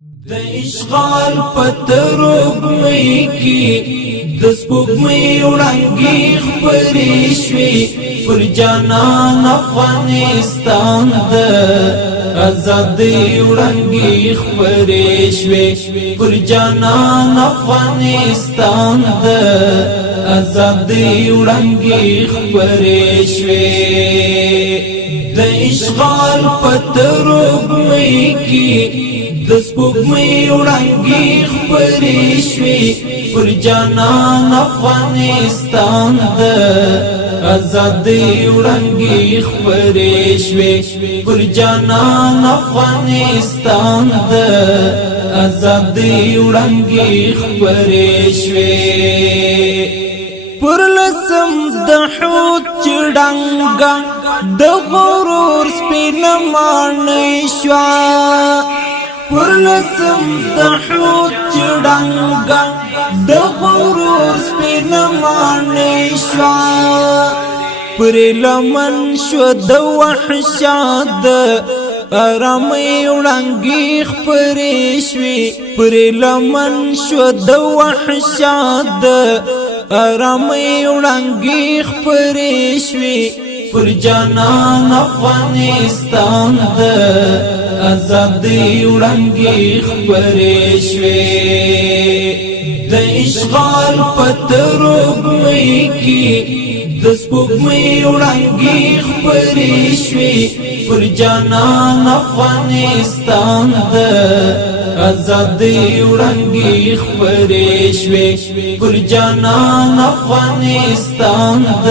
د اشغال پتروګ مې کی د سپوږمۍ وړانګې خپرې شوې پر جانان افغانستان د ازادۍ وړانګې خپرې شوې پر جانان افغانستان د ازادۍ وړانګې خپرې شوې د اشغال پتروګ مې کی د سپوږمۍ وړانګې خپرې شوې پر جانان افغانستان د ازادۍ وړانګې خپرې شوې پر جانان افغانستان د ازادۍ وړانګې خپرې شوې پر لسم د حوت چړنګا د غرور سپینه ماڼۍ شوه پر لسم د حوت چړنګا د غرور سپینه ماڼۍ شوه پر لمن شو د وحشت د ارامۍ وړانګې خپرې شوې پر لمن شو د وحشت د ارامۍ وړانګې خپرې شوې پر جانان افغانستان د ازادۍ وړانګې خپرې شوې د اشغال پتروګ مې کی د سپوږمۍ وړانګې خپرې شوې پر جانان افغانستان د ازادۍ وړانګې خپرې شوې پر جانان افغانستان د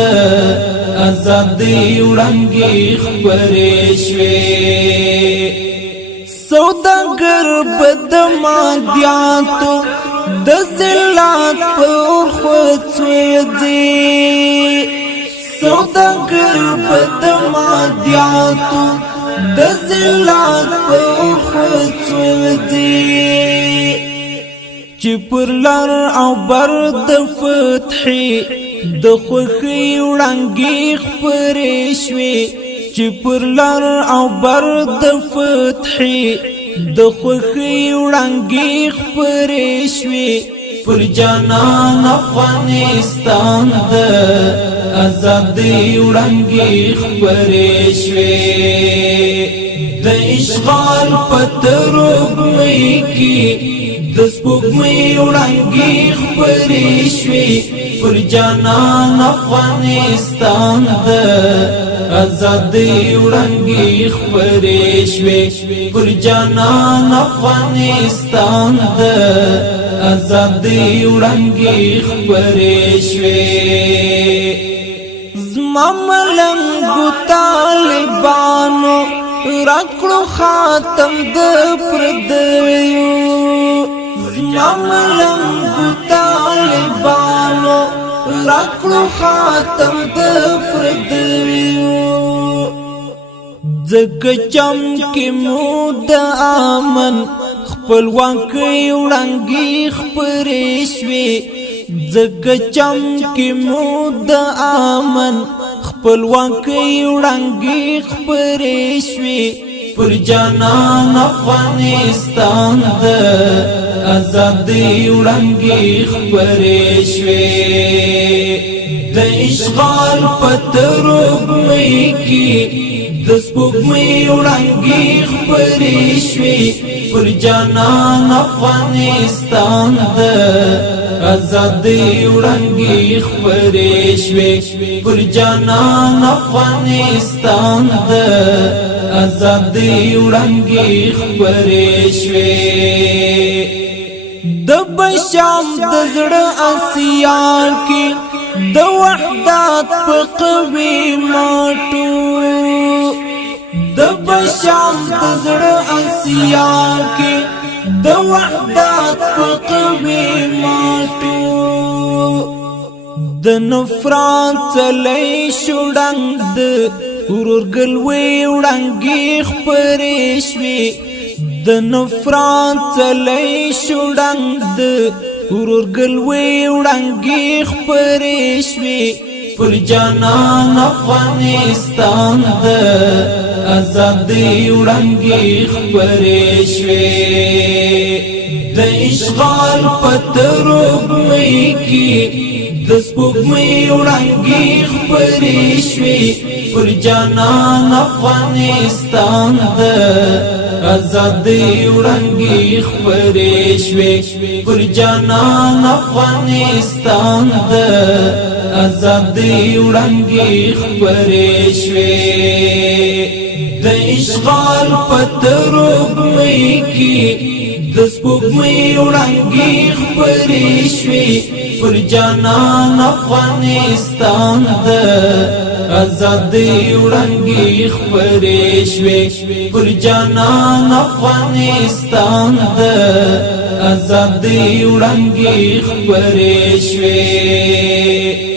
ازادۍ وړانګې خپرې شوې سوداګر بد مادیاتو د ذلت پر خود سوځي سوداګر بد مادیاتو د ذلت پر خود سوځي چې پر لار او بر د فتحي د خوښۍ وړانګې خپرې شوې چې پر لار او بر د فتحي د خوښۍ وړانګې خپرې شوې پر جانان افغانستان د ازادۍ وړانګې خپرې شوې د اشغال پتروګ مې کی د سپوږمۍ وړانګې خپرې شوې پر جانان افغانستان د ازادۍ وړانګې خپرې شوې پر جانان افغانستان د ازادۍ وړانګې خپرې شوې زما ملنګو طالبانو راکړو خاتم د پردیو زما ملنګو طالبانو راکړو خاتم د پردیو ځکه چمکې مو د امن خپلواکۍ وړانګې خپرې شوې ځکه چمکې مو د امن خپلواکۍ وړانګې خپرې شوې پر جانان افغانستان د ازادۍ وړانګې خپرې شوې د اشغال پتروګ مې کی د سپوږمۍ وړانګې خپرې شوې پر جانان افغانستان د ازادۍ وړانګې خپرې شوې پر جانان افغانستان د ازادۍ وړانګې خپرې شوې د بشام د زړه اسیا کې د وحدت په قوي ماټو د بشام د زړه اسیا کې د وحدت په قوي ماټو د نفرت چلای شوډنګ د ورورګلوي وړانګې خپرې شوې د نفرت چلای شوډنګ د ورورګلوي وړانګې خپرې شوې پر جانان افغانستان د ازادۍ وړانګې خپرې شوې د اشغال پتروب مئی کی د سپوږمۍ وړانګې خپرې شوې پر جانان افغانستان د آزادۍ وړانګې خپرې شوې پر جانان افغانستان د آزادۍ وړانګې خپرې شوې د اشغال پتروب مئی کی د سپوږمۍ وړانګې خپرې شوې پر جانان افغانستان د آزادۍ وړانګې خپرې شوې پر جانان افغانستان د آزادۍ وړانګې خپرې شوې